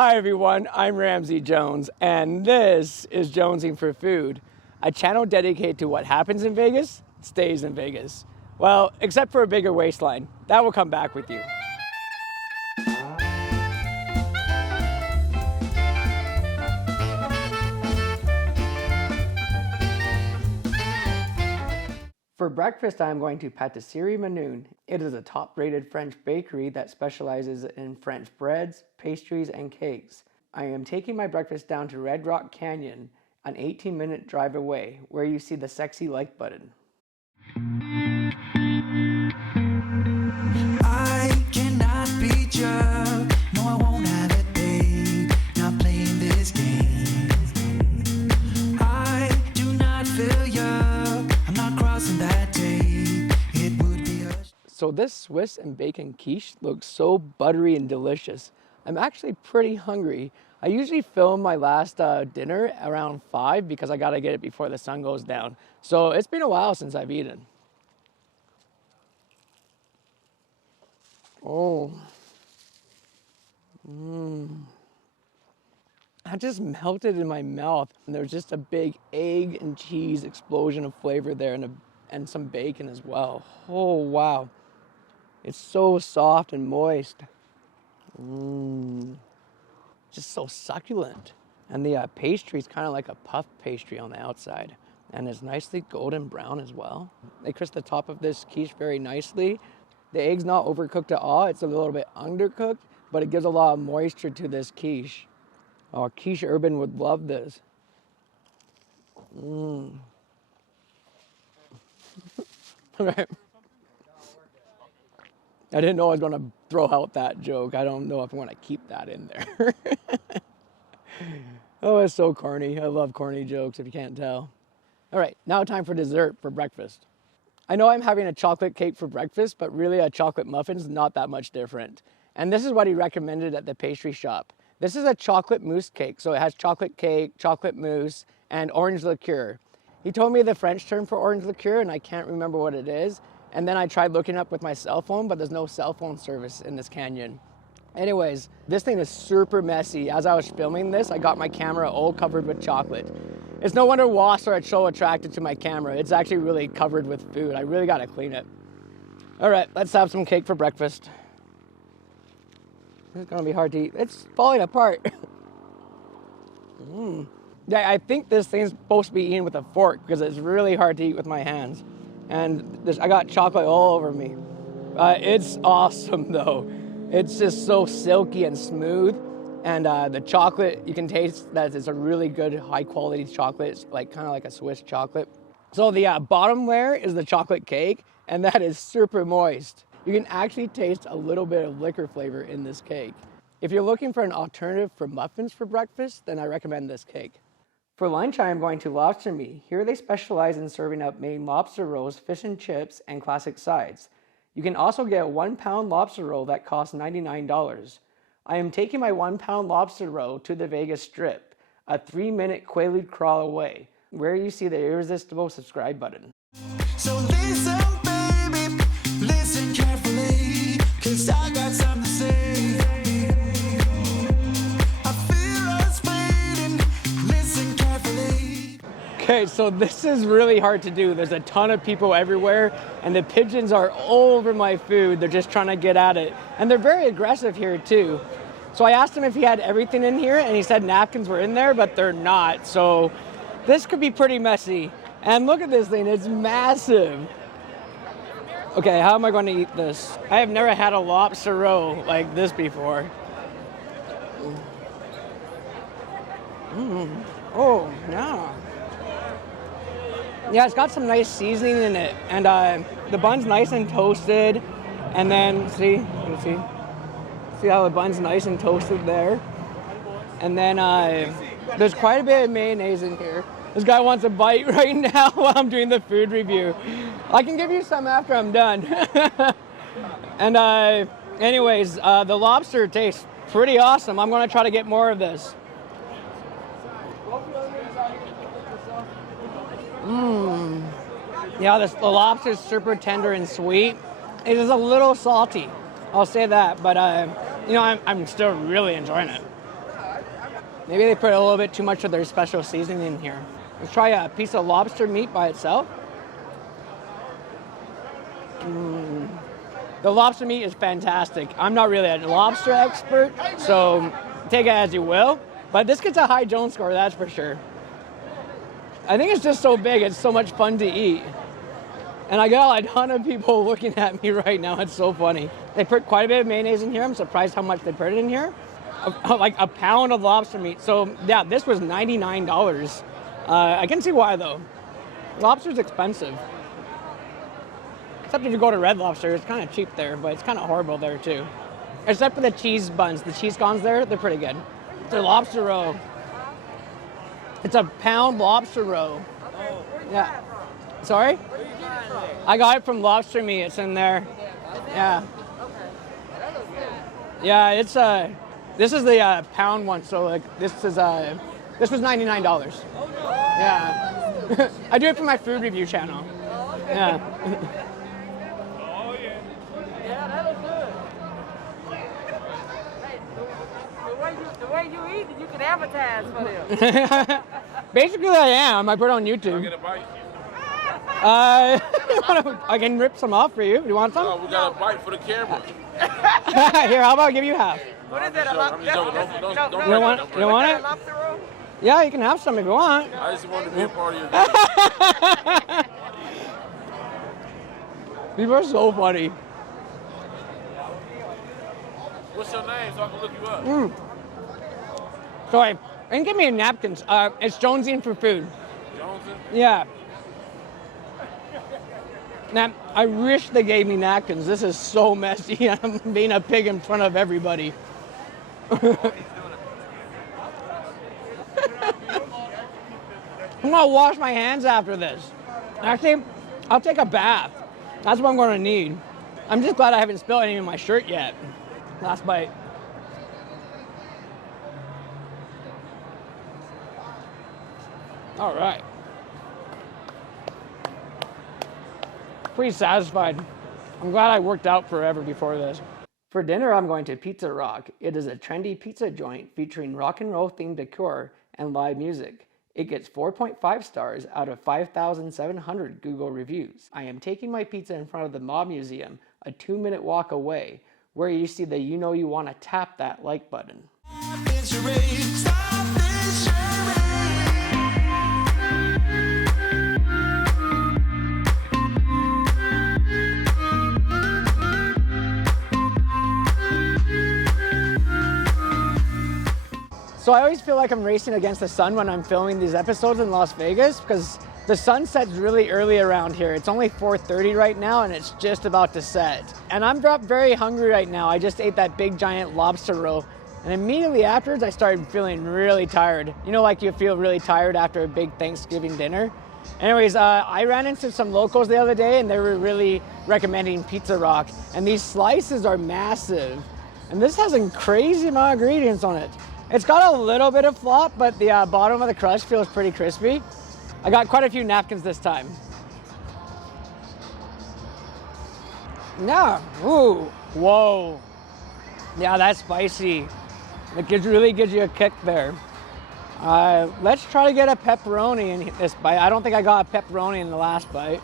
Hi everyone, I'm Ramsey Jones, and this is Jonesing for Food, a channel dedicated to what happens in Vegas, stays in Vegas. Well, except for a bigger waistline. That will come back with you. For breakfast, I'm going to Patisserie Manon. It is a top-rated French bakery that specializes in French breads, pastries, and cakes. I am taking my breakfast down to Red Rock Canyon, an 18-minute drive away, where you see the sexy like button. I cannot beat you. No, I won't have it, babe. Not playing this game. I do not feel you. I'm not crossing that tape. It would be a... So this Swiss and bacon quiche looks so buttery and delicious. I'm actually pretty hungry. I usually film my last dinner around 5 because I gotta get it before the sun goes down. So it's been a while since I've eaten. Oh. That just melted in my mouth. And there's just a big egg and cheese explosion of flavor there, and some bacon as well. Oh, wow. It's so soft and moist. Just so succulent. And the pastry is kind of like a puff pastry on the outside. And it's nicely golden brown as well. They crisp the top of this quiche very nicely. The egg's not overcooked at all. It's a little bit undercooked, but it gives a lot of moisture to this quiche. Oh, Quiche Urban would love this. Okay. I didn't know I was going to throw out that joke. I don't know if I want to keep that in there. Oh, it's so corny. I love corny jokes, if you can't tell. All right, now time for dessert for breakfast. I know I'm having a chocolate cake for breakfast, but really a chocolate muffin's not that much different. And this is what he recommended at the pastry shop. This is a chocolate mousse cake, so it has chocolate cake, chocolate mousse, and orange liqueur. He told me the French term for orange liqueur, and I can't remember what it is. And then I tried looking up with my cell phone, but there's no cell phone service in this canyon. Anyways, this thing is super messy. As I was filming this, I got my camera all covered with chocolate. It's no wonder wasps are so attracted to my camera. It's actually really covered with food. I really gotta clean it. All right, let's have some cake for breakfast. It's gonna be hard to eat. It's falling apart. Yeah, I think this thing's supposed to be eaten with a fork because it's really hard to eat with my hands. And I got chocolate all over me. It's awesome though. It's just so silky and smooth. And the chocolate, you can taste that it's a really good high quality chocolate. It's like kind of like a Swiss chocolate. So the bottom layer is the chocolate cake, and that is super moist. You can actually taste a little bit of liquor flavor in this cake. If you're looking for an alternative for muffins for breakfast, then I recommend this cake. For lunch, I am going to Lobster Me. Here they specialize in serving up Maine lobster rolls, fish and chips, and classic sides. You can also get a 1-pound lobster roll that costs $99. I am taking my 1-pound lobster roll to the Vegas Strip, a 3-minute Quaalude crawl away, where you see the irresistible subscribe button. So listen, baby, listen carefully, 'cause I got something to say. Okay, so this is really hard to do. There's a ton of people everywhere, and the pigeons are all over my food. They're just trying to get at it. And they're very aggressive here too. So I asked him if he had everything in here, and he said napkins were in there, but they're not. So this could be pretty messy. And look at this thing, it's massive. Okay, how am I going to eat this? I have never had a lobster roll like this before. Oh, yeah. Yeah, it's got some nice seasoning in it, and the bun's nice and toasted. And then, see how the bun's nice and toasted there? And then there's quite a bit of mayonnaise in here. This guy wants a bite right now while I'm doing the food review. I can give you some after I'm done. And anyways, the lobster tastes pretty awesome. I'm gonna try to get more of this. Yeah, the lobster's super tender and sweet. It is a little salty, I'll say that, but you know, I'm still really enjoying it. Maybe they put a little bit too much of their special seasoning in here. Let's try a piece of lobster meat by itself. The lobster meat is fantastic. I'm not really a lobster expert, so take it as you will. But this gets a high Jones score, that's for sure. I think it's just so big, it's so much fun to eat. And I got a ton of people looking at me right now, it's so funny. They put quite a bit of mayonnaise in here. I'm surprised how much they put in here. Like a pound of lobster meat. So yeah, this was $99. I can see why though. Lobster's expensive. Except if you go to Red Lobster, it's kind of cheap there, but it's kind of horrible there too. Except for the cheese buns, the cheese scones there, they're pretty good. It's a lobster roll. It's a pound lobster roll. Yeah. Sorry? I got it from Lobster Me. It's in there. Yeah. Yeah, it's this is the pound one. So like this was $99. Yeah. I do it for my food review channel. Yeah. The way you eat, you can advertise for them. Basically, I am. I put it on YouTube. Can I get a bite? I can rip some off for you. Do you want some? Oh, we got a bite for the camera. Here, how about I give you half? What is that, a I'm just joking. Don't You don't want, you don't want it? lobster roll? Yeah, you can have some if you want. I just wanted to be a part of your day. People are so funny. What's your name so I can look you up? Sorry, and give me napkins. It's Jonesing for food. Johnson? Yeah. Now, I wish they gave me napkins. This is so messy. I'm being a pig in front of everybody. I'm gonna wash my hands after this. Actually, I'll take a bath. That's what I'm gonna need. I'm just glad I haven't spilled any in my shirt yet. Last bite. All right. Pretty satisfied. I'm glad I worked out forever before this. For dinner, I'm going to Pizza Rock. It is a trendy pizza joint featuring rock and roll themed decor and live music. It gets 4.5 stars out of 5,700 Google reviews. I am taking my pizza in front of the Mob Museum, a 2-minute walk away, where you see the you know you want to tap that like button. So I always feel like I'm racing against the sun when I'm filming these episodes in Las Vegas because the sun sets really early around here. It's only 4:30 right now and it's just about to set. And I'm very hungry right now. I just ate that big giant lobster roll and immediately afterwards I started feeling really tired. You know, like you feel really tired after a big Thanksgiving dinner? Anyways, I ran into some locals the other day and they were really recommending Pizza Rock. And these slices are massive. And this has a crazy amount of ingredients on it. It's got a little bit of flop, but the bottom of the crust feels pretty crispy. I got quite a few napkins this time. Yeah, ooh, whoa. Yeah, that's spicy. It really gives you a kick there. Let's try to get a pepperoni in this bite. I don't think I got a pepperoni in the last bite.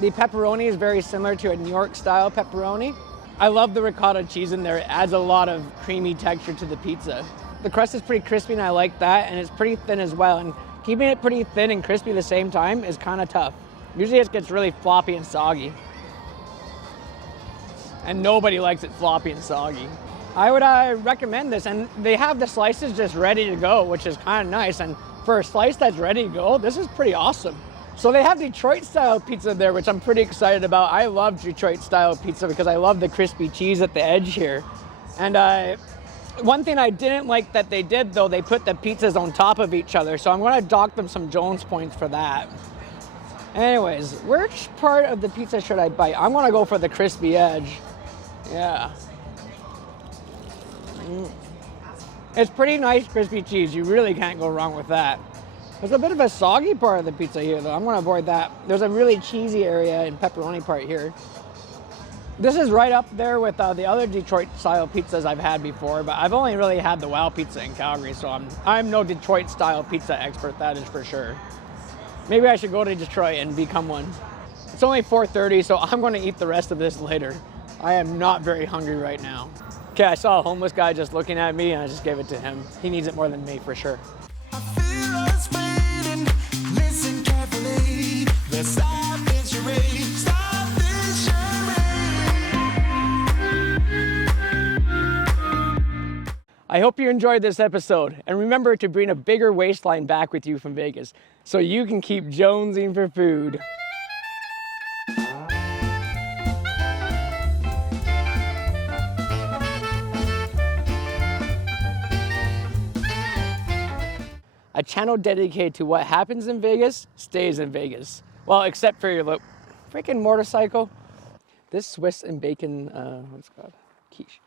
The pepperoni is very similar to a New York style pepperoni. I love the ricotta cheese in there. It adds a lot of creamy texture to the pizza. The crust is pretty crispy and I like that, and it's pretty thin as well. And keeping it pretty thin and crispy at the same time is kind of tough. Usually it gets really floppy and soggy. And nobody likes it floppy and soggy. I would recommend this, and they have the slices just ready to go, which is kind of nice. And for a slice that's ready to go, this is pretty awesome. So they have Detroit-style pizza there, which I'm pretty excited about. I love Detroit-style pizza because I love the crispy cheese at the edge here. And one thing I didn't like that they did, though, they put the pizzas on top of each other. So I'm going to dock them some Jones points for that. Anyways, which part of the pizza should I bite? I'm going to go for the crispy edge. Yeah. It's pretty nice crispy cheese. You really can't go wrong with that. There's a bit of a soggy part of the pizza here, though. I'm going to avoid that. There's a really cheesy area and pepperoni part here. This is right up there with the other Detroit-style pizzas I've had before, but I've only really had the Wow Pizza in Calgary, so I'm no Detroit-style pizza expert, that is for sure. Maybe I should go to Detroit and become one. It's only 4:30, so I'm going to eat the rest of this later. I am not very hungry right now. Okay, I saw a homeless guy just looking at me, and I just gave it to him. He needs it more than me, for sure. I feel us waiting. Listen carefully. The stop is charade. Stop this charade. I hope you enjoyed this episode, and remember to bring a bigger waistline back with you from Vegas so you can keep jonesing for food. A channel dedicated to what happens in Vegas stays in Vegas. Well, except for your freaking motorcycle. This Swiss and bacon, what's it called? Quiche.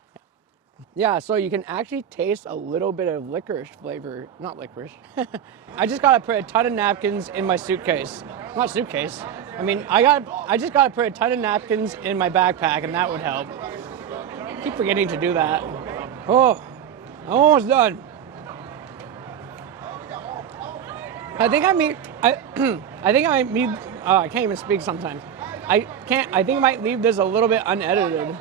Yeah, so you can actually taste a little bit of licorice flavor. Not licorice. I just gotta put a ton of napkins in my suitcase. Not suitcase. I mean, I just gotta put a ton of napkins in my backpack, and that would help. I keep forgetting to do that. Oh, I'm almost done. I think I can't even speak sometimes. I think I might leave this a little bit unedited.